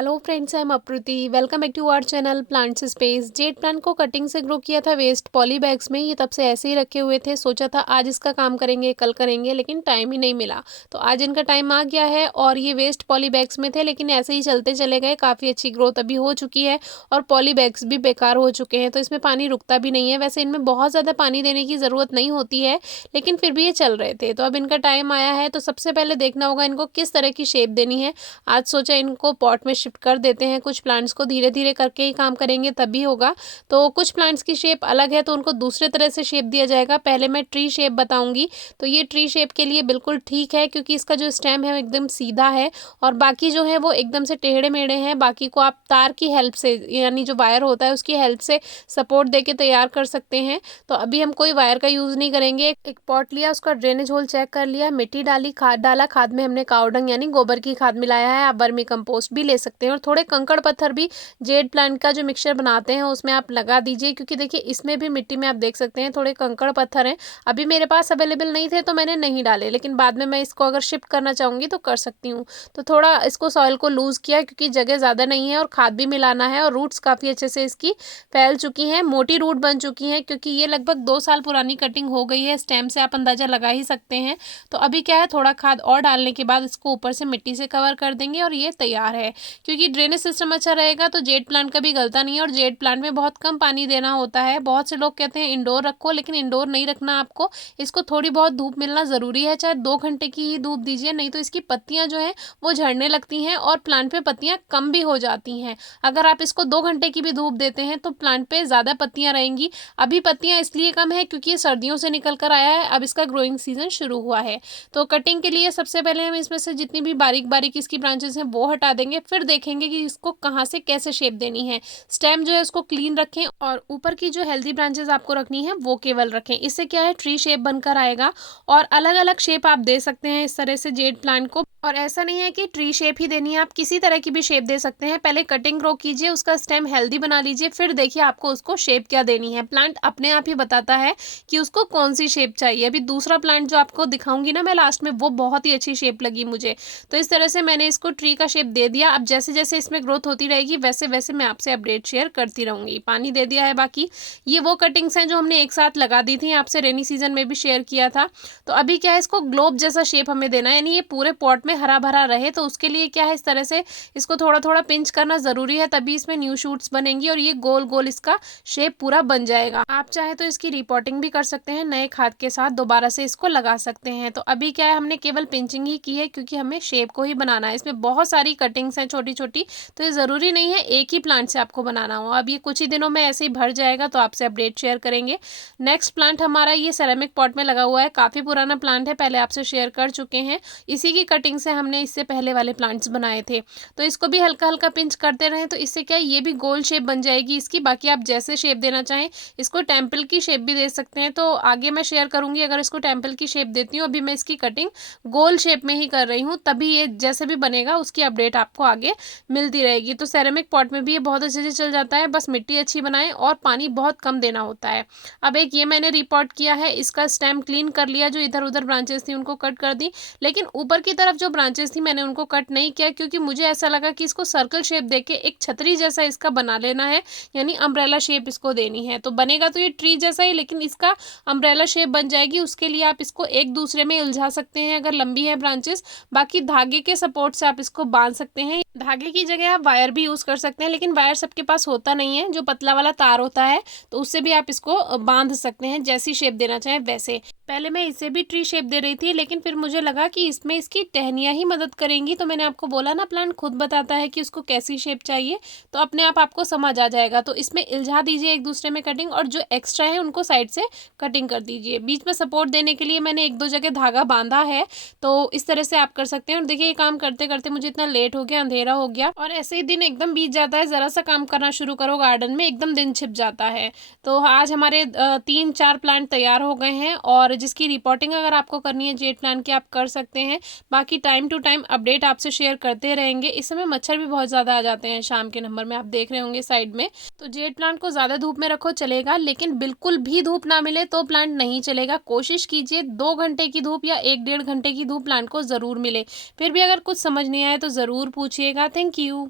Hello friends, I am Apruti. Welcome back to our channel plants space. Jade plant को cutting से grow किया था waste poly bags में। ये तब से ऐसे ही रखे हुए थे। सोचा था आज इसका काम करेंगे, कल करेंगे, लेकिन टाइम ही नहीं मिला। तो आज इनका टाइम आ गया है और ये वेस्ट पॉली बैग्स में थे, लेकिन ऐसे ही चलते चले गए। काफ़ी अच्छी ग्रोथ अभी हो चुकी है और पॉली बैग्स भी बेकार हो चुके हैं, तो इसमें पानी रुकता भी नहीं है। वैसे इनमें बहुत ज़्यादा पानी देने की ज़रूरत नहीं होती है, लेकिन फिर भी ये चल रहे थे। तो अब इनका टाइम आया है, तो सबसे पहले देखना होगा इनको किस तरह की शेप देनी है। आज सोचा इनको पॉट में शिफ्ट कर देते हैं। कुछ प्लांट्स को धीरे धीरे करके ही काम करेंगे तभी होगा। तो कुछ प्लांट्स की शेप अलग है, तो उनको दूसरे तरह से शेप दिया जाएगा। पहले मैं ट्री शेप बताऊंगी। तो ये ट्री शेप के लिए बिल्कुल ठीक है, क्योंकि इसका जो स्टेम है वो एकदम सीधा है और बाकी जो है वो एकदम से टेढ़े मेढ़े हैं। बाकी को आप तार की हेल्प से, यानी जो वायर होता है उसकी हेल्प से सपोर्ट देके तैयार कर सकते हैं। तो अभी हम कोई वायर का यूज़ नहीं करेंगे। एक पॉट लिया, उसका ड्रेनेज होल चेक कर लिया, मिट्टी डाली, खाद डाला। खाद में हमने कावडंग यानी गोबर की खाद मिलाया है। आप वर्मी कंपोस्ट भी ले सकते हैं और थोड़े कंकड़ पत्थर भी जेड प्लांट का जो मिक्सचर बनाते हैं उसमें आप लगा दीजिए, क्योंकि देखिए इसमें भी मिट्टी में आप देख सकते हैं थोड़े कंकड़ पत्थर हैं। अभी मेरे पास अवेलेबल नहीं थे तो मैंने नहीं डाले, लेकिन बाद में मैं इसको अगर शिफ्ट करना चाहूँगी तो कर सकती हूँ। तो थोड़ा इसको सॉइल को लूज़ किया, क्योंकि जगह ज़्यादा नहीं है और खाद भी मिलाना है। और रूट्स काफ़ी अच्छे से इसकी फैल चुकी हैं, मोटी रूट बन चुकी हैं, क्योंकि ये लगभग 2 साल पुरानी कटिंग हो गई है। स्टेम से आप अंदाज़ा लगा ही सकते हैं। तो अभी क्या है, थोड़ा खाद और डालने के बाद इसको ऊपर से मिट्टी से कवर कर देंगे और ये तैयार है। क्योंकि ड्रेनेज सिस्टम अच्छा रहेगा तो जेड प्लांट कभी गलता नहीं है। और जेड प्लांट में बहुत कम पानी देना होता है। बहुत से लोग कहते हैं इंडोर रखो, लेकिन इंडोर नहीं रखना आपको। इसको थोड़ी बहुत धूप मिलना ज़रूरी है, चाहे 2 घंटे की ही धूप दीजिए, नहीं तो इसकी पत्तियां जो है वो झड़ने लगती हैं और प्लांट पे पत्तियां कम भी हो जाती हैं। अगर आप इसको 2 घंटे की भी धूप देते हैं तो प्लांट पे ज़्यादा पत्तियां रहेंगी। अभी पत्तियां इसलिए कम है क्योंकि ये सर्दियों से निकल कर आया है, अब इसका ग्रोइंग सीजन शुरू हुआ है। तो कटिंग के लिए सबसे पहले हम इसमें से जितनी भी बारीक बारीक इसकी ब्रांचेस हैं वो हटा देंगे। फिर देखेंगे कि इसको कहाँ से कैसे शेप देनी है। स्टेम जो है उसको क्लीन रखें और ऊपर की जो हेल्दी ब्रांचेस आपको रखनी है वो केवल रखें। इससे क्या है, ट्री शेप बनकर आएगा और अलग अलग शेप आप दे सकते हैं इस तरह से जेड प्लांट को। और ऐसा नहीं है कि ट्री शेप ही देनी है, आप किसी तरह की भी शेप दे सकते हैं। पहले कटिंग ग्रो कीजिए, उसका स्टेम हेल्दी बना लीजिए, फिर देखिए आपको उसको शेप क्या देनी है। प्लांट अपने आप ही बताता है कि उसको कौन सी शेप चाहिए। अभी दूसरा प्लांट जो आपको दिखाऊंगी ना मैं लास्ट में, वो बहुत ही अच्छी शेप लगी मुझे। तो इस तरह से मैंने इसको ट्री का शेप दे दिया। अब जैसे जैसे इसमें ग्रोथ होती रहेगी वैसे वैसे मैं आपसे अपडेट शेयर करती रहूंगी। पानी दे दिया है। बाकी ये वो कटिंग्स हैं जो हमने एक साथ लगा दी थी, आपसे रेनी सीजन में भी शेयर किया था। तो अभी क्या है, इसको ग्लोब जैसा शेप हमें देना है, यानी ये पूरे पॉट में हरा भरा रहे। तो उसके लिए क्या है, इस तरह से इसको थोड़ा थोड़ा पिंच करना ज़रूरी है, तभी इसमें न्यू शूट्स बनेंगी और ये गोल गोल इसका शेप पूरा बन जाएगा। आप चाहे तो इसकी रिपोर्टिंग भी कर सकते हैं, नए खाद के साथ दोबारा से इसको लगा सकते हैं। तो अभी क्या है, हमने केवल पिंचिंग ही की है क्योंकि हमें शेप को ही बनाना है। इसमें बहुत सारी कटिंग्स हैं छोटी छोटी, तो ये ज़रूरी नहीं है एक ही प्लांट से आपको बनाना हो। अब ये कुछ ही दिनों में ऐसे ही भर जाएगा, तो आपसे अपडेट शेयर करेंगे। नेक्स्ट प्लांट हमारा ये सेरेमिक पॉट में लगा हुआ है। काफ़ी पुराना प्लांट है, पहले आपसे शेयर कर चुके हैं। इसी की कटिंग से हमने इससे पहले वाले प्लांट्स बनाए थे। तो इसको भी हल्का हल्का पिंच करते रहें, तो इससे क्या है, ये भी गोल शेप बन जाएगी इसकी। बाकी आप जैसे शेप देना चाहें, इसको टेम्पल की शेप भी दे सकते हैं। तो आगे मैं शेयर करूंगी अगर इसको टेम्पल की शेप देती हूँ। अभी मैं इसकी कटिंग गोल शेप में ही कर रही हूँ, तभी ये जैसे भी बनेगा उसकी अपडेट आपको आगे मिलती रहेगी। तो सेरेमिक पॉट में भी ये बहुत अच्छे से चल जाता है, बस मिट्टी अच्छी बनाएं और पानी बहुत कम देना होता है। अब एक ये मैंने रिपोर्ट किया है, इसका स्टेम क्लीन कर लिया, जो इधर उधर ब्रांचेस थी उनको कट कर दी। लेकिन ऊपर की तरफ जो ब्रांचेस थी मैंने उनको कट नहीं किया, क्योंकि मुझे ऐसा लगा कि इसको सर्कल शेप देके एक छतरी जैसा इसका बना लेना है, यानी अम्ब्रेला शेप इसको देनी है। तो बनेगा तो ये ट्री जैसा ही, लेकिन इसका अम्ब्रेला शेप बन जाएगी। उसके लिए आप इसको एक दूसरे में उलझा सकते हैं अगर लंबी है ब्रांचेस। बाकी धागे के सपोर्ट से आप इसको बांध सकते हैं। धागे की जगह आप वायर भी यूज़ कर सकते हैं, लेकिन वायर सबके पास होता नहीं है। जो पतला वाला तार होता है तो उससे भी आप इसको बांध सकते हैं, जैसी शेप देना चाहें वैसे। पहले मैं इसे भी ट्री शेप दे रही थी, लेकिन फिर मुझे लगा कि इसमें इसकी टहनियाँ ही मदद करेंगी। तो मैंने आपको बोला ना, प्लांट खुद बताता है कि उसको कैसी शेप चाहिए, तो अपने आप आपको समझ आ जाएगा। तो इसमें इल्झा दीजिए एक दूसरे में कटिंग, और जो एक्स्ट्रा है उनको साइड से कटिंग कर दीजिए। बीच में सपोर्ट देने के लिए मैंने एक दो जगह धागा बांधा है, तो इस तरह से आप कर सकते हैं। और देखिए ये काम करते करते मुझे इतना लेट हो गया, अंधेरा हो गया, और ऐसे ही दिन एकदम बीत जाता है। ज़रा सा काम करना शुरू करो गार्डन में, एकदम दिन छिप जाता है। तो आज हमारे 3-4 प्लांट तैयार हो गए हैं, और जिसकी रिपोर्टिंग अगर आपको करनी है जेड प्लांट की, आप कर सकते हैं। बाकी टाइम टू टाइम अपडेट आपसे शेयर करते रहेंगे। इस समय मच्छर भी बहुत ज़्यादा आ जाते हैं शाम के नंबर में, आप देख रहे होंगे साइड में। तो जेड प्लांट को ज़्यादा धूप में रखो चलेगा, लेकिन बिल्कुल भी धूप ना मिले तो प्लांट नहीं चलेगा। कोशिश कीजिए 2 घंटे की धूप या 1-1.5 घंटे की धूप प्लांट को ज़रूर मिले। फिर भी अगर कुछ समझ नहीं आए तो ज़रूर पूछिएगा। Thank you.